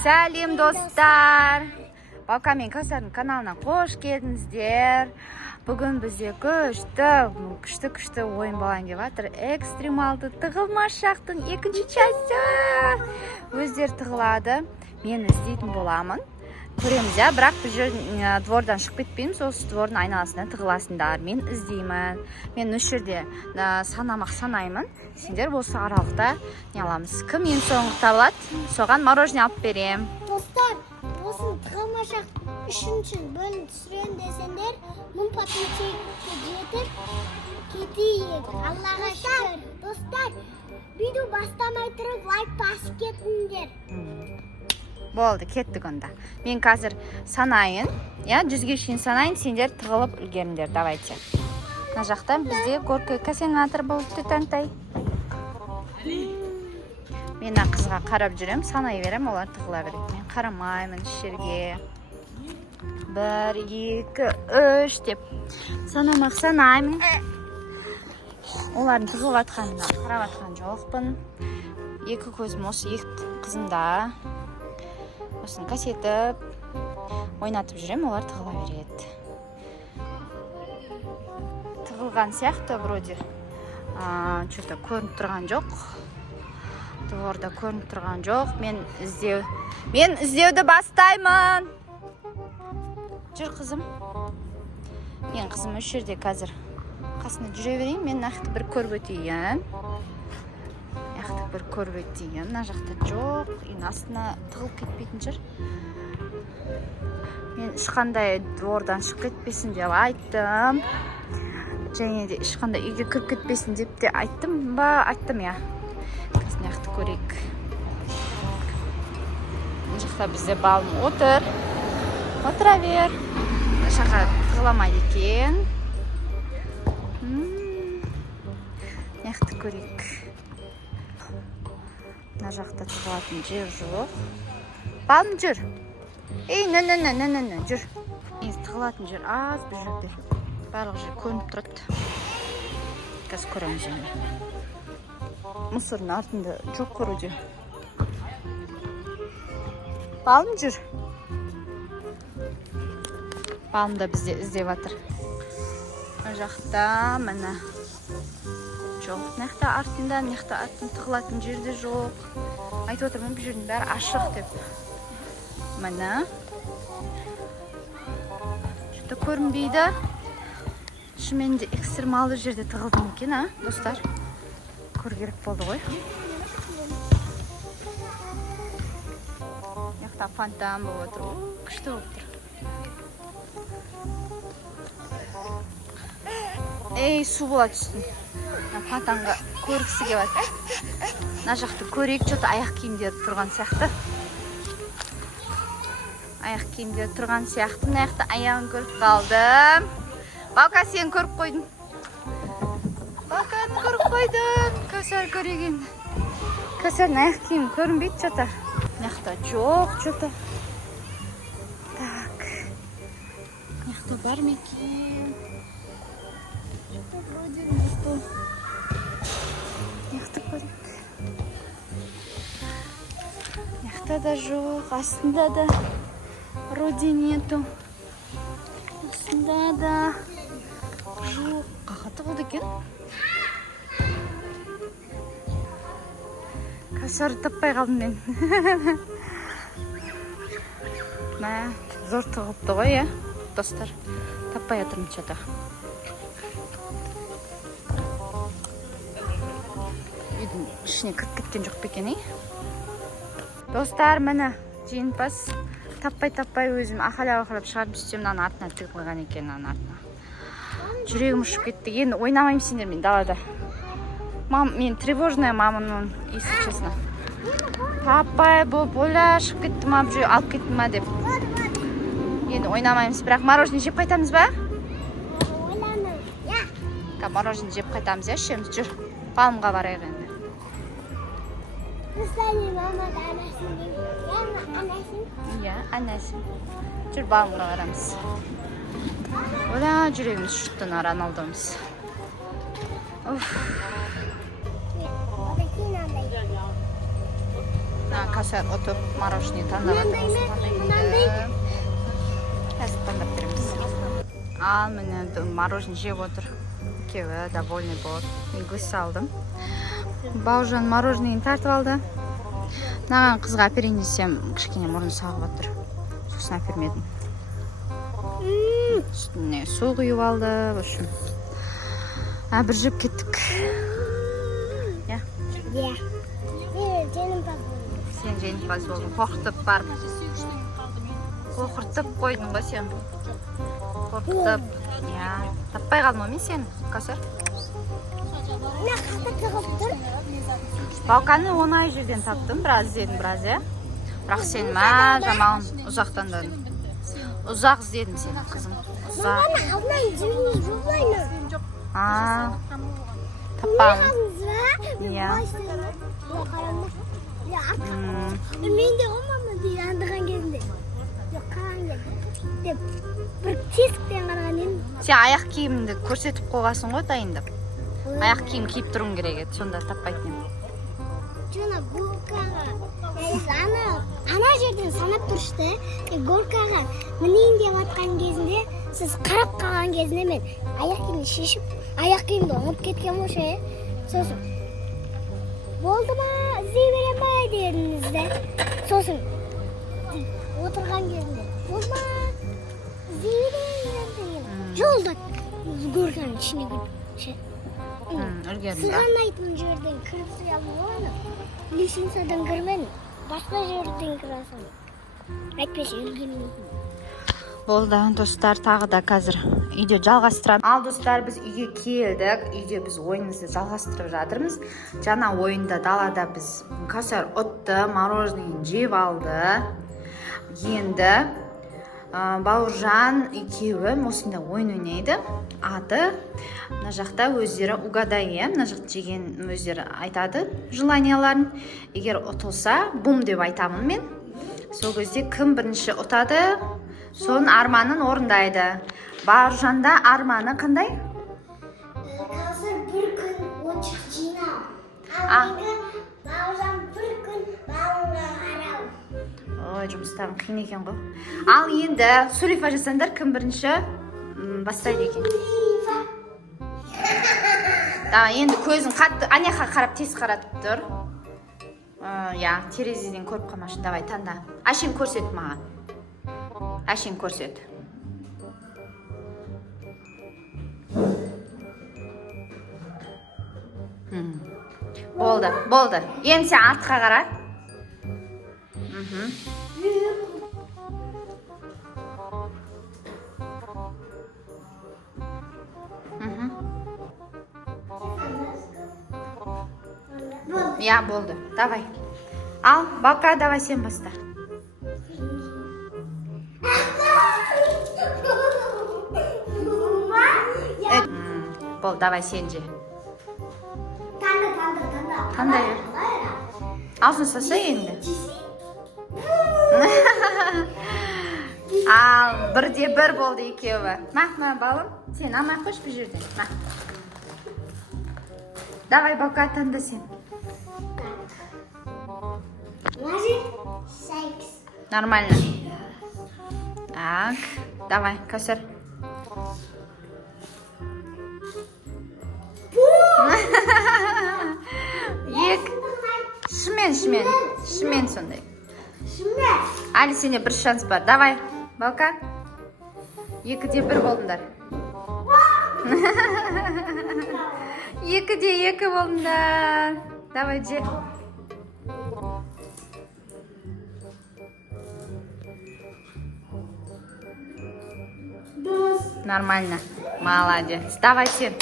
Сәлем достар. Балка мен Кәусардың каналына қош келдіңіздер. Бүгін бізде күшті ойын болайын деп жатыр. Экстремалды тығылмашақтың екінші часті. Өздері тығылады. Мен іздейтін боламын. Көреміз, бірақ біз двордан шығып кетпейміз. Осы двордың айналасына тығыласыңдар. Мен іздеймін. Мен осы жерде санаймын. Сендер осы аралықта не аламыз? Кім ең соңғы табылады? Соған мороженое алып берем. Достар, осы тығылмашақ үшінші бөлім түсірем десендер, мың потенциалға жетіп кетейік. Аллаға шүкір. Достар, видео бастамай тұрып лайк басып кетіңдер. Болды, кеттік онда. Мен қазір санайын, 100-ге шейін санайын, сендер тығылып үлгеріңдер, давайте. Мына жақта бізде горка кассинатор болыпты тәнтай. Мен қызға қарап жүрем, санай берем, олар тығыла береді. Мен қарамаймын жерге. 1, 2, 3 деп санамақ санаймын. Олардың тығылып атқанына қарап атқан жоқпын. Екі көзім осы екі қызымда. Осын кассетіп, ойнатып жүрем, олар тығыла береді. Тығылған сияқты, вроде. Что-то көрініп тұрған жоқ. Дворда көрініп тұрған жоқ. Мен іздеуді бастаймын. Жүр қызым. Мен қызым үш жерде қазір қасында жүре берейін. Мен нақты бір көріп өтейін. Мына жақта жоқ, астына тығылып кетпейтін жүр. Мен ешқандай двордан шығып кетпесін деп айттым. Және де ешқандай үйге кіріп кетпесін деп те айттым ба? Айттым, Қазір нақты көрейік. Мына жақта бізде балым отыр. Отыра бер. Мына жаққа тығыламайды екен. Нақты көрейік. Мына жақта тығылатын жер жоқ. Балым жүр. Жүр. Тығылатын жер аз бір жерде. Барлық жер көрініп тұрады. Қазір көреміз енді. Мұсырдың артында жоқ көруде. Балым жүр. Балым да бізде іздеп жатыр. Мына жақта мына жоқ. Мына артында, тығылатын жерде жоқ. Айтып отырмын, бұл жердің бәрі ашық деп. Мына. Что-то көрінбейді. Шымен де экстремалды жерде тығылдым екен, достар. Көр керек болды ғой. Яқта фонтан болып отыр. Күшті болып тұр. Су болады үстін. Фонтанға көргісі келіп жатыр. Мына жақты көрейік, что-то аяқ киімдер тұрған сияқты. Аяқ киімдер тұрған сияқты. Мына жақта аяғын көріп қалдым. Балка, сен көріп қойдың. Балканы көріп қойдым. Кәусар көреген. Кәусардың аяқ киімі көрінбейді, что-то. Мына жақта жоқ, что-то. Так. Мына жақта бар ма екен? Вроде нету. Яқты көрейік. Яқта да жоқ, астында да вроде нету. Астында да жоқ. Қаға тығылды екен? Кәусарды таппай қалдым мен. Зор тығылыпты ғой, достар. Таппай жатырмын что-то. Үйдің ішіне кіріп кеткен жоқ бекен, Достар, мені жеңімпаз таппай өзім ақалап шығарып сөйтсем, мынаның артына тығылған екен, мынаның артына. Жүрегім ұшып кетті. Енді ойнамаймын сендер мен далада. Мен тревожная маманың, если честно. Таппай болып ойла шығып кетті ма, алып кетті ма деп. Енді ойнамаймыз, бірақ мороженое жеп қайтамыз ба? Мороженое жеп қайтамыз, ішеміз, жүр. Балымға барайық енді. Анасың. Жүр, балымға барамыз. Ода жүрегіміз шүттін Роналдомыз. Kasar o'tib мороженое tanlab Қазір таңдап береміз. Ал, міне мороженое жеп отыр. Екеуі довольный болды. Мен көз салдым. Бауыржан мороженейін тартып алды. Маған қызға әперейін десем, кішкене мұрны сағып отыр. Сосын әпермедім. Үстіне су құйып алды. В общем, бір жеп кеттік. Я? Иә. Жеңімпаз болдым. Сен жеңімпаз болдың. Қорқытып барып. Қорқытып қойдың ба сен? Қорқытып. Я. Таппай қалдым ғой мен сені, Кәусар? Мына қақта тығып тұр. Балқаны оңай жерден таптым, біраз іздедім, біраз, иә? Бірақ сен маған ұзақтан дадың. Ұзақ іздедім сені, қызым. Ұзақ. Мама, алдынан жүріңіз жоғылайны. Таппағым. Иә. Мен де ғымамын дейді андыған кезінде. Жоқ, қараған кезде. Деп, бір тесіктен қараған едім. Сен аяқ киімді көрсетіп қойғасын ғой дайындап. Аяқ киім киіп тұруың керек еді, сонда таппайтын едім. Жона горкаға, ана жерден санап тұрышты. Горкаға мінейін деп атқан кезінде, сіз қарап қалған кезінде мен аяқ киімді шешіп, аяқ киімді ұмытып кеткен болшы. Сосын, болды ма, іздей берем ба дедіңізді. Сосын, отырған кезінде, болды ма, іздей берем деген. Жолда горканың ішіне кіріп. Үлгерім ба? Сығанайтын жерден кіріп сұялы оны. Лисенциядан кірмен, басқа жерден кірасың. Әйтпесе үлгермейтін. Болды, достар, тағы да қазір үйде жалғастырамыз. Ал, достар, біз үйге келдік. Үйде біз ойынымызды жалғастырып жатырмыз. Жаңа ойында далада біз Кәусар ұтты, мороженейін жеп алды. Енді Бауыржан екеуі осында ойын ойнайды. Аты мына жақта өздері угадай, мына жақта жеген өздері айтады желанияларын. Егер ұтылса, бум деп айтамын мен. Сол кезде кім бірінші ұтады, соның арманын орындайды. Бауыржанда арманы қандай? Кәусар бір күн ойыншық жинау. Ал менгі Бауыржан бір күн балынға қарау. Ой, жұмыстарың қиын екен ғой. Ал енді сулифа жасаңдар, кім бірінші бастайды екен. Енді көзін қатты анияқа қарап тез қаратып тұр. Я, терезеден көріп қалмашын. Давай, таңда. Әшен көрсет маған. Әшен көрсет. Болды, болды. Енді сен артқа қара. Я, болды. Давай. Ал, Балқа, давай сен баста. Болды, давай сен же. Қандай? Алсын саса енді. Ал, бірде бір болды екеуі. Ма, балым, сен алмай қойшы бұл жерден. Давай, Балқа, таңда сен. Нормально. Так, давай, Кәусар. Ек. Шымен сондай. Әлі сене бір шанс бар. Давай, Балқа. Екіде бір болдыңдар. Екіде екі болдыңдар. Давай, же. Нормально. Молодец. Давай сен.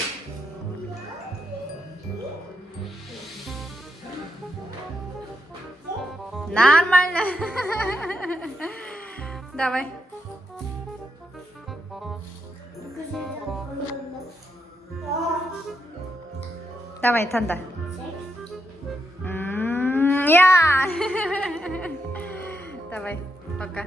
Нормально. Давай. Давай, таңда. Я. Давай, пока.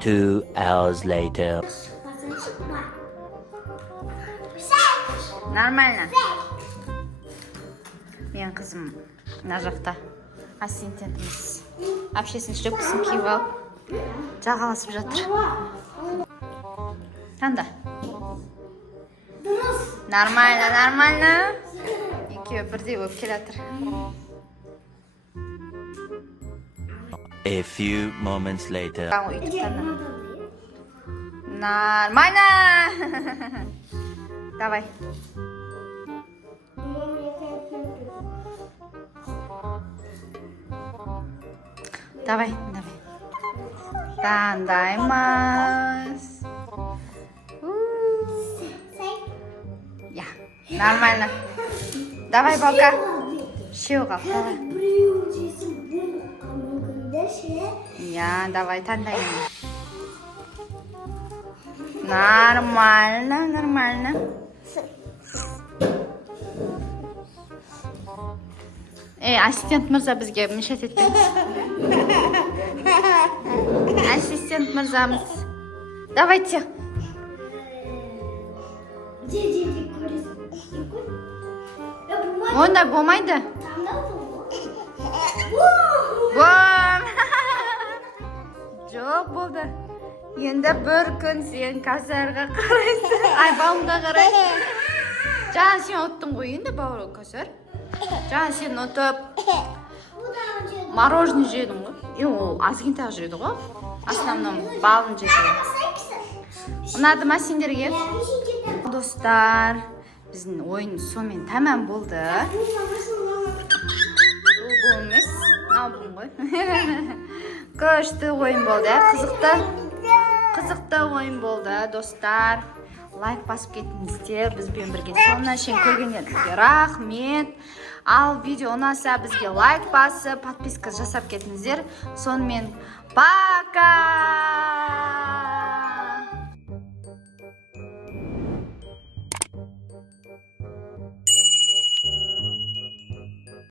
2 hours later. Нормально. Мен қызым мына жақта ассистентіміз общественный шлепкасын киіп алып жағаласып жатыр. Таңда. Нормально. Екеуі бірдей болып келе жатыр. A few moments later. Нормально. Давай. Давай. Таңдаймыз. Я, нормально. Давай, Балка. Шеу қап, давай. Я, давай, таңдаймыз. Нормально. Ассистент мырза бізге мешет етпеңіз. Ассистент мырзамыз. Давайте. Онда болмайды. Жоқ болды. Енді бір күн сен кәсәрға қарайсың. Ай, бауымда қарайсың. Жаңа сен оттың ғой енді бауыр кәсәр. Жаңа сен отып мороженое жедің ғой. Ол азғинтақ жеді ғой. Основном балын жеді. Ұнады ма сендерге? Достар, біздің ойын сонымен тәмам болды. Бұл емес, мынау ғой. Күшті ойын болды, қызықты ойын болды, достар. Лайк басып кеттіңіздер, бізбен бірге соңына шейін көргендеріңізге рахмет. Ал видео ұнаса бізге лайк басып, подписка жасап кеттіңіздер. Сонымен пока!